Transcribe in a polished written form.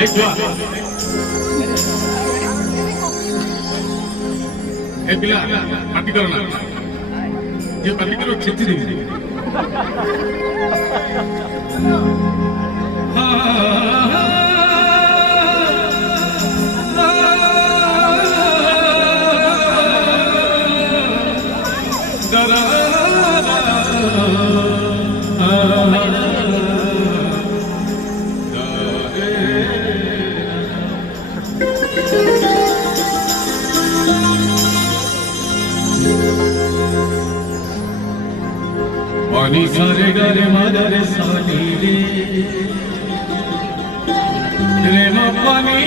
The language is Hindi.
ए पिला पार्टी करो ना ये पार्टी करो चिट्ठी दे पानी सारे गरे मदर सानी रे मा पानी